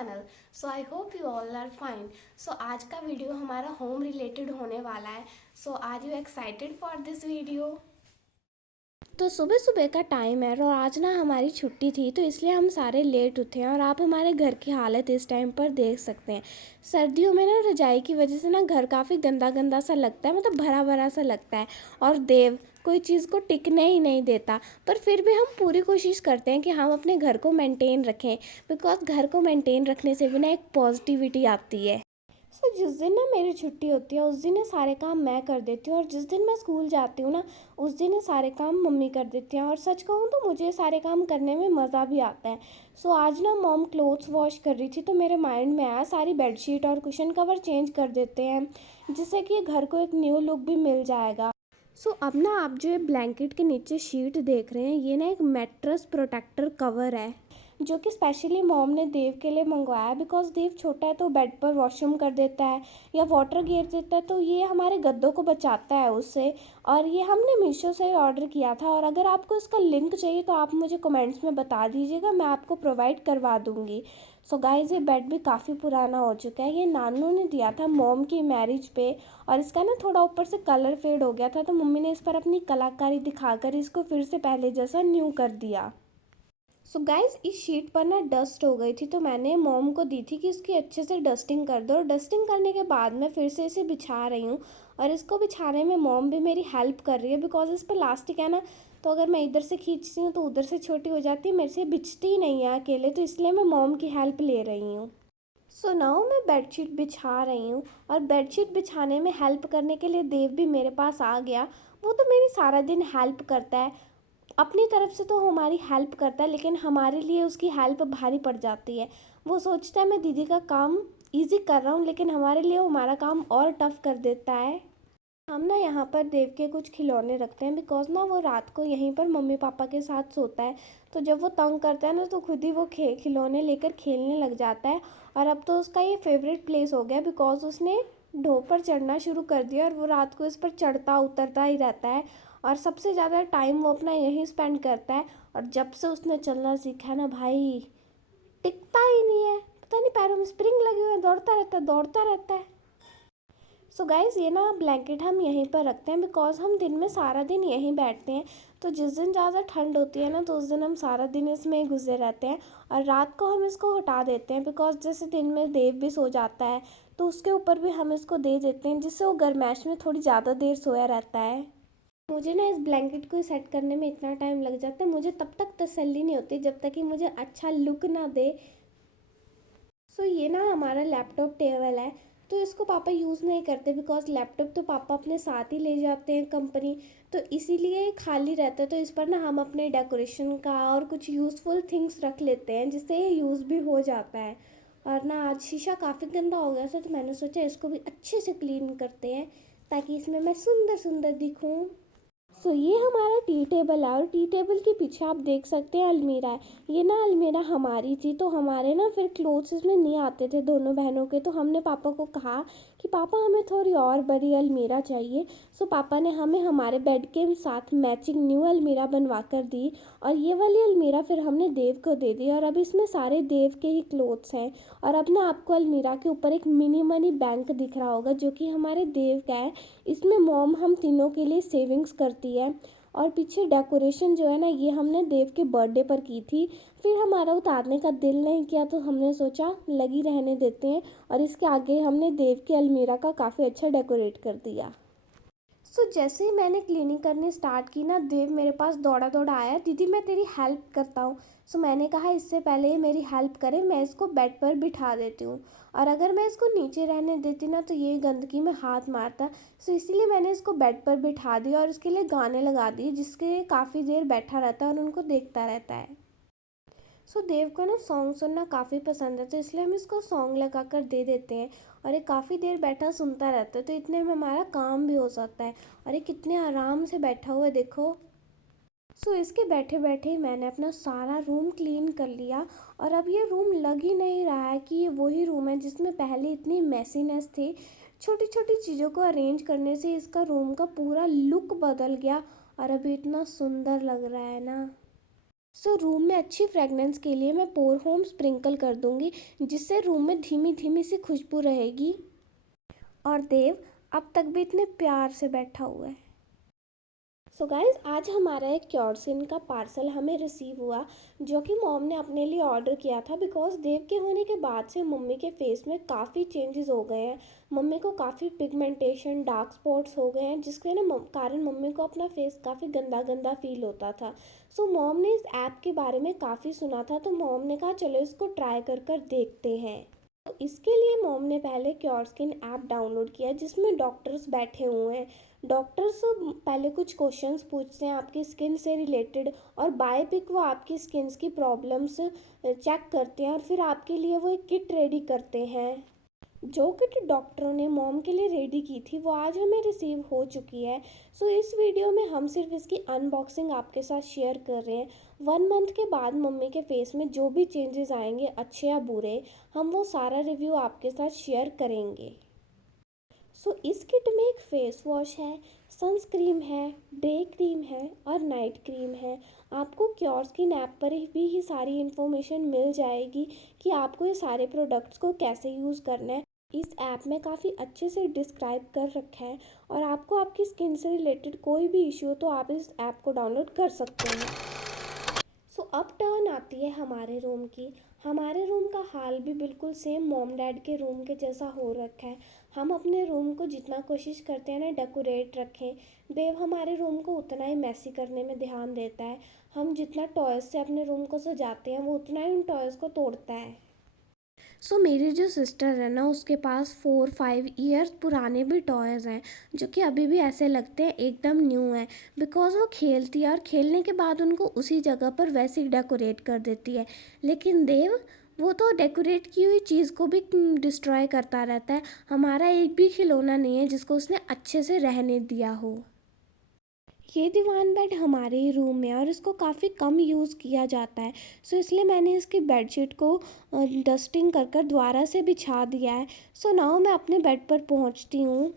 Channel. So I hope you all are fine. So आज का video हमारा home related होने वाला है। So are you excited for this video? तो सुबह सुबह का टाइम है और आज ना हमारी छुट्टी थी, तो इसलिए हम सारे लेट उठे हैं और आप हमारे घर की हालत इस टाइम पर देख सकते हैं। सर्दियों में ना रजाई की वजह से ना घर काफ़ी गंदा गंदा सा लगता है, मतलब भरा भरा सा लगता है और देव कोई चीज़ को टिकने ही नहीं देता। पर फिर भी हम पूरी कोशिश करते हैं कि हम अपने घर को मेंटेन रखें, बिकॉज घर को मेंटेन रखने से भी ना एक पॉजिटिविटी आती है। सो जिस दिन ना मेरी छुट्टी होती है उस दिन ये सारे काम मैं कर देती हूँ, और जिस दिन मैं स्कूल जाती हूँ ना उस दिन ये सारे काम मम्मी कर देती हैं। और सच कहूँ तो मुझे ये सारे काम करने में मज़ा भी आता है। सो आज ना मॉम क्लोथ्स वॉश कर रही थी, तो मेरे माइंड में आया सारी बेडशीट और कुशन कवर चेंज कर देते हैं, जिससे कि घर को एक न्यू लुक भी मिल जाएगा। सो अब ना आप जो ये ब्लैंकेट के नीचे शीट देख रहे हैं, ये ना एक मैट्रेस प्रोटेक्टर कवर है, जो कि स्पेशली मॉम ने देव के लिए मंगवाया है। बिकॉज देव छोटा है तो बेड पर वॉशरूम कर देता है या वाटर गिर देता है, तो ये हमारे गद्दों को बचाता है उससे। और ये हमने मीशो से ऑर्डर किया था, और अगर आपको इसका लिंक चाहिए तो आप मुझे कमेंट्स में बता दीजिएगा, मैं आपको प्रोवाइड करवा दूँगी। सो गाइज, ये बेड भी काफ़ी पुराना हो चुका है, ये नानू ने दिया था मॉम की मैरिज पे, और इसका ना थोड़ा ऊपर से कलर फेड हो गया था, तो मम्मी ने इस पर अपनी कलाकारी दिखाकर इसको फिर से पहले जैसा न्यू कर दिया। सो गाइज, इस शीट पर ना डस्ट हो गई थी, तो मैंने मॉम को दी थी कि इसकी अच्छे से डस्टिंग कर दो। और डस्टिंग करने के बाद मैं फिर से इसे बिछा रही हूँ, और इसको बिछाने में मॉम भी मेरी हेल्प कर रही है, बिकॉज इस पर लास्टिक है ना, तो अगर मैं इधर से खींचती हूँ तो उधर से छोटी हो जाती है, मेरे से बिछती ही नहीं है अकेले, तो इसलिए मैं मॉम की हेल्प ले रही हूँ। सो नाउ मैं बेडशीट बिछा रही हूँ, और बेडशीट बिछाने में हेल्प करने के लिए देव भी मेरे पास आ गया। वो तो मेरी सारा दिन हेल्प करता है, अपनी तरफ से तो हमारी हेल्प करता है, लेकिन हमारे लिए उसकी हेल्प भारी पड़ जाती है। वो सोचता है मैं दीदी का काम इजी कर रहा हूँ, लेकिन हमारे लिए वो हमारा काम और टफ कर देता है। हम ना यहाँ पर देव के कुछ खिलौने रखते हैं, बिकॉज ना वो रात को यहीं पर मम्मी पापा के साथ सोता है, तो जब वो तंग करता है ना तो खुद ही वो खिलौने लेकर खेलने लग जाता है। और अब तो उसका ये फेवरेट प्लेस हो गया, बिकॉज उसने ढो पर चढ़ना शुरू कर दिया, और वो रात को इस पर चढ़ता उतरता ही रहता है, और सबसे ज़्यादा टाइम वो अपना यहीं स्पेंड करता है। और जब से उसने चलना सीखा है ना भाई, टिकता ही नहीं है, पता नहीं पैरों में स्प्रिंग लगे हुए हैं, दौड़ता रहता है दौड़ता रहता है। सो गाइज़, ये ना ब्लैंकेट हम यहीं पर रखते हैं, बिकॉज हम दिन में सारा दिन यहीं बैठते हैं, तो जिस दिन ज़्यादा ठंड होती है ना तो उस दिन हम सारा दिन इसमें ही घुसे रहते हैं, और रात को हम इसको हटा देते हैं, बिकॉज जैसे दिन में देव भी सो जाता है तो उसके ऊपर भी हम इसको दे देते हैं, जिससे वो गर्माश में थोड़ी ज़्यादा देर सोया रहता है। मुझे ना इस ब्लैंकेट को सेट करने में इतना टाइम लग जाता है, मुझे तब तक तसल्ली नहीं होती जब तक कि मुझे अच्छा लुक ना दे। सो ये ना हमारा लैपटॉप टेबल है, तो इसको पापा यूज़ नहीं करते, बिकॉज लैपटॉप तो पापा अपने साथ ही ले जाते हैं कंपनी, तो इसीलिए ये खाली रहता है। तो इस पर ना हम अपने डेकोरेशन का और कुछ यूज़फुल थिंग्स रख लेते हैं, जिससे ये यूज़ भी हो जाता है। और ना आज शीशा काफ़ी गंदा हो गया था, तो मैंने सोचा इसको भी अच्छे से क्लीन करते हैं, ताकि इसमें मैं सुंदर सुंदर दिखूँ। सो ये हमारा टी टेबल है, और टी टेबल के पीछे आप देख सकते हैं अलमीरा है। ये ना अलमीरा हमारी थी, तो हमारे ना फिर क्लोथ्स इसमें नहीं आते थे दोनों बहनों के, तो हमने पापा को कहा कि पापा हमें थोड़ी और बड़ी अलमीरा चाहिए। सो पापा ने हमें हमारे बेड के साथ मैचिंग न्यू अलमीरा बनवा कर दी, और ये वाली अलमीरा फिर हमने देव को दे दी, और अब इसमें सारे देव के ही क्लोथ्स हैं। और अब ना आपको अलमीरा के ऊपर एक मिनी मनी बैंक दिख रहा होगा, जो कि हमारे देव का है। इसमें मॉम हम तीनों के लिए सेविंग्स करती है। और पीछे डेकोरेशन जो है ना, ये हमने देव के बर्थडे पर की थी, फिर हमारा उतारने का दिल नहीं किया, तो हमने सोचा लगी रहने देते हैं, और इसके आगे हमने देव के अलमीरा का काफ़ी अच्छा डेकोरेट कर दिया। सो जैसे ही मैंने क्लीनिंग करनी स्टार्ट की ना, देव मेरे पास दौड़ा दौड़ा आया, दीदी मैं तेरी हेल्प करता हूँ। सो मैंने कहा इससे पहले ये मेरी हेल्प करे, मैं इसको बेड पर बिठा देती हूँ, और अगर मैं इसको नीचे रहने देती ना तो ये गंदगी में हाथ मारता। सो इसीलिए मैंने इसको बेड पर बिठा दिया, और इसके लिए गाने लगा दिए, जिसके काफ़ी देर बैठा रहता है और उनको देखता रहता है। सो देव को ना सॉन्ग सुनना काफ़ी पसंद है, तो इसलिए हम इसको सॉन्ग लगा कर दे देते हैं, और ये काफ़ी देर बैठा सुनता रहता है, तो इतने में हमारा काम भी हो सकता है। और ये कितने आराम से बैठा हुआ है देखो। सो इसके बैठे बैठे ही मैंने अपना सारा रूम क्लीन कर लिया, और अब ये रूम लग ही नहीं रहा है कि ये वही रूम है जिसमें पहले इतनी मैसीनेस थी। छोटी छोटी चीज़ों को अरेंज करने से इसका रूम का पूरा लुक बदल गया, और अभी इतना सुंदर लग रहा है ना। सो रूम में अच्छी फ्रेगनेंस के लिए मैं पोर होम स्प्रिंकल कर दूंगी, जिससे रूम में धीमी धीमी सी खुशबू रहेगी। और देव अब तक भी इतने प्यार से बैठा हुआ है। सो गाइज, आज हमारा एक क्योरसिन का पार्सल हमें रिसीव हुआ, जो कि मॉम ने अपने लिए ऑर्डर किया था। बिकॉज देव के होने के बाद से मम्मी के फेस में काफ़ी चेंजेस हो गए हैं। मम्मी को काफ़ी पिगमेंटेशन, डार्क स्पॉट्स हो गए हैं, जिसके ना कारण मम्मी को अपना फेस काफ़ी गंदा गंदा फील होता था। सो मॉम ने इस ऐप के बारे में काफ़ी सुना था, तो मॉम ने कहा चलो इसको ट्राई कर कर देखते हैं। तो इसके लिए मॉम ने पहले क्योरस्किन ऐप डाउनलोड किया, जिसमें डॉक्टर्स बैठे हुए हैं। डॉक्टर्स पहले कुछ क्वेश्चंस पूछते हैं आपकी स्किन से रिलेटेड, और बाय पिक वो आपकी स्किन की प्रॉब्लम्स चेक करते हैं, और फिर आपके लिए वो एक किट रेडी करते हैं। जो किट डॉक्टरों ने मॉम के लिए रेडी की थी वो आज हमें रिसीव हो चुकी है। सो इस वीडियो में हम सिर्फ इसकी अनबॉक्सिंग आपके साथ शेयर कर रहे हैं। 1 मंथ के बाद मम्मी के फेस में जो भी चेंजेस आएंगे, अच्छे या बुरे, हम वो सारा रिव्यू आपके साथ शेयर करेंगे। सो इस किट में एक फेस वॉश है, सनस्क्रीन है, डे क्रीम है और नाइट क्रीम है। आपको क्योरस्किन ऐप पर भी ही सारी इन्फॉर्मेशन मिल जाएगी कि आपको ये सारे प्रोडक्ट्स को कैसे यूज़ करना है। इस ऐप में काफ़ी अच्छे से डिस्क्राइब कर रखा है, और आपको आपकी स्किन से रिलेटेड कोई भी इशू हो तो आप इस ऐप को डाउनलोड कर सकते हैं। सो अब टर्न आती है हमारे रूम की। हमारे रूम का हाल भी बिल्कुल सेम मॉम डैड के रूम के जैसा हो रखा है। हम अपने रूम को जितना कोशिश करते हैं ना डेकोरेट रखें, देव हमारे रूम को उतना ही मैसी करने में ध्यान देता है। हम जितना टॉयज़ से अपने रूम को सजाते हैं, वो उतना ही उन टॉयज़ को तोड़ता है। सो मेरी जो सिस्टर है ना, उसके पास 4-5 ईयर्स पुराने भी टॉयज़ हैं, जो कि अभी भी ऐसे लगते हैं एकदम न्यू हैं। बिकॉज़ वो खेलती है और खेलने के बाद उनको उसी जगह पर वैसे ही डेकोरेट कर देती है। लेकिन देव, वो तो डेकोरेट की हुई चीज़ को भी डिस्ट्रॉय करता रहता है। हमारा एक भी खिलौना नहीं है जिसको उसने अच्छे से रहने दिया हो। ये दीवान बेड हमारे ही रूम में है, और इसको काफ़ी कम यूज़ किया जाता है। सो इसलिए मैंने इसकी बेडशीट को डस्टिंग कर कर दोबारा से बिछा दिया है। सो नाउ मैं अपने बेड पर पहुंचती हूँ।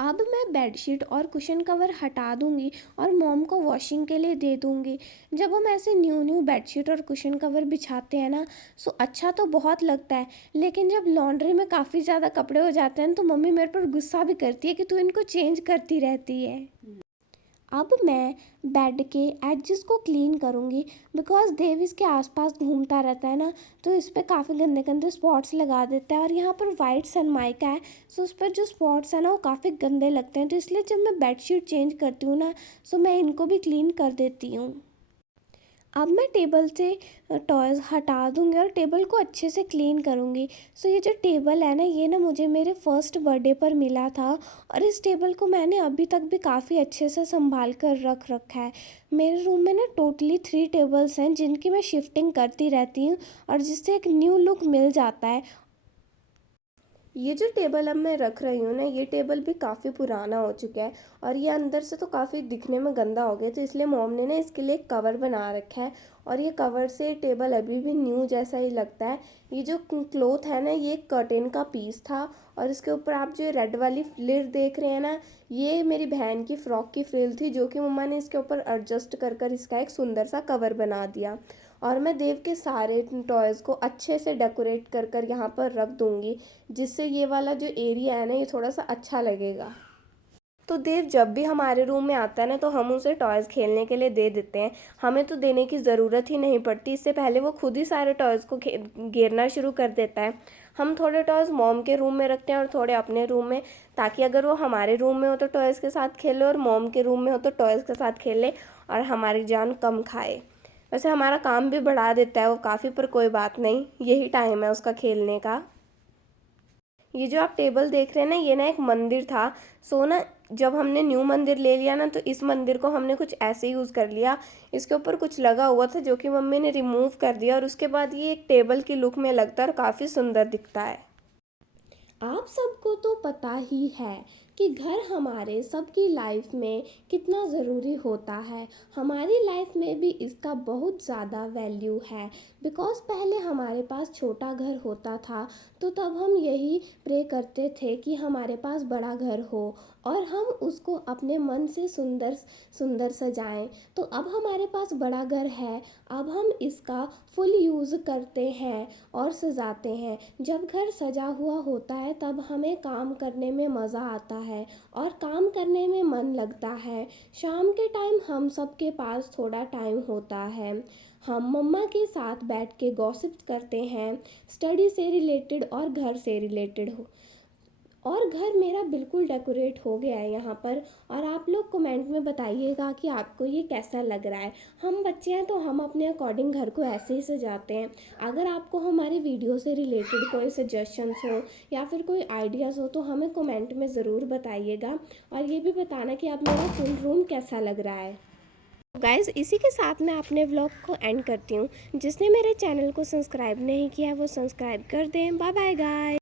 अब मैं बेडशीट और कुशन कवर हटा दूंगी और मॉम को वॉशिंग के लिए दे दूंगी। जब हम ऐसे न्यू न्यू बेडशीट और कुशन कवर बिछाते हैं ना, सो अच्छा तो बहुत लगता है। लेकिन जब लॉन्ड्री में काफ़ी ज़्यादा कपड़े हो जाते हैं तो मम्मी मेरे पर गुस्सा भी करती है कि तू इनको चेंज करती रहती है। अब मैं बेड के एजेस को क्लीन करूँगी। बिकॉज़ देव इसके आसपास घूमता रहता है ना, तो इस पर काफ़ी गंदे गंदे स्पॉट्स लगा देता है, और यहाँ पर वाइट सनमाइका है। सो उस पर जो स्पॉट्स है ना, वो काफ़ी गंदे लगते हैं। तो इसलिए जब मैं बेडशीट चेंज करती हूँ ना, सो मैं इनको भी क्लीन कर देती हूँ। अब मैं टेबल से टॉयज़ हटा दूँगी और टेबल को अच्छे से क्लीन करूँगी। सो ये जो टेबल है ना, ये ना मुझे मेरे फर्स्ट बर्थडे पर मिला था, और इस टेबल को मैंने अभी तक भी काफ़ी अच्छे से संभाल कर रख रखा है। मेरे रूम में ना टोटली 3 टेबल्स हैं, जिनकी मैं शिफ्टिंग करती रहती हूँ, और जिससे एक न्यू लुक मिल जाता है। ये जो टेबल अब मैं रख रही हूँ ना, ये टेबल भी काफ़ी पुराना हो चुका है, और ये अंदर से तो काफ़ी दिखने में गंदा हो गया। तो इसलिए मॉम ने ना इसके लिए एक कवर बना रखा है, और ये कवर से टेबल अभी भी न्यू जैसा ही लगता है। ये जो क्लोथ है ना, ये एक कर्टेन का पीस था, और इसके ऊपर आप जो रेड वाली फ्लिर देख रहे हैं ना, ये मेरी बहन की फ़्रॉक की फ्रिल थी, जो कि मम्मा ने इसके ऊपर एडजस्ट कर कर इसका एक सुंदर सा कवर बना दिया। और मैं देव के सारे टॉयज़ को अच्छे से डेकोरेट कर कर यहाँ पर रख दूँगी, जिससे ये वाला जो एरिया है ना, ये थोड़ा सा अच्छा लगेगा। तो देव जब भी हमारे रूम में आता है ना, तो हम उसे टॉयज़ खेलने के लिए दे देते हैं। हमें तो देने की ज़रूरत ही नहीं पड़ती, इससे पहले वो खुद ही सारे टॉयज़ को घेरना शुरू कर देता है। हम थोड़े टॉयज़ मॉम के रूम में रखते हैं और थोड़े अपने रूम में, ताकि अगर वो हमारे रूम में हो तो टॉयज़ के साथ खेले, और मॉम के रूम में हो तो टॉयज़ के साथ खेले, और हमारी जान कम खाए। वैसे हमारा काम भी बढ़ा देता है वो काफ़ी, पर कोई बात नहीं, यही टाइम है उसका खेलने का। ये जो आप टेबल देख रहे हैं ना, ये ना एक मंदिर था। सो ना, जब हमने न्यू मंदिर ले लिया ना, तो इस मंदिर को हमने कुछ ऐसे यूज़ कर लिया। इसके ऊपर कुछ लगा हुआ था, जो कि मम्मी ने रिमूव कर दिया, और उसके बाद ये एक टेबल की लुक में लगता है और काफ़ी सुंदर दिखता है। आप सबको तो पता ही है कि घर हमारे सबकी लाइफ में कितना ज़रूरी होता है। हमारी लाइफ में भी इसका बहुत ज़्यादा वैल्यू है, बिकॉज़ पहले हमारे पास छोटा घर होता था तो तब हम यही प्रे करते थे कि हमारे पास बड़ा घर हो और हम उसको अपने मन से सुंदर सुंदर सजाएं। तो अब हमारे पास बड़ा घर है, अब हम इसका फुल यूज़ करते हैं और सजाते हैं। जब घर सजा हुआ होता है तब हमें काम करने में मज़ा आता है और काम करने में मन लगता है। शाम के टाइम हम सबके पास थोड़ा टाइम होता है, हम मम्मा के साथ बैठ के गॉसिप करते हैं, स्टडी से रिलेटेड और घर से रिलेटेड हो। और घर मेरा बिल्कुल डेकोरेट हो गया है यहाँ पर। और आप लोग कमेंट में बताइएगा कि आपको ये कैसा लग रहा है। हम बच्चे हैं तो हम अपने अकॉर्डिंग घर को ऐसे ही सजाते हैं। अगर आपको हमारी वीडियो से रिलेटेड कोई सजेशंस हो या फिर कोई आइडियाज़ हो तो हमें कमेंट में ज़रूर बताइएगा और ये भी बताना कि आप मेरा फुल रूम कैसा लग रहा है। गाइज़, इसी के साथ मैं अपने व्लॉग को एंड करती हूँ। जिसने मेरे चैनल को सब्सक्राइब नहीं किया वो सब्सक्राइब कर दें। Bye bye guys.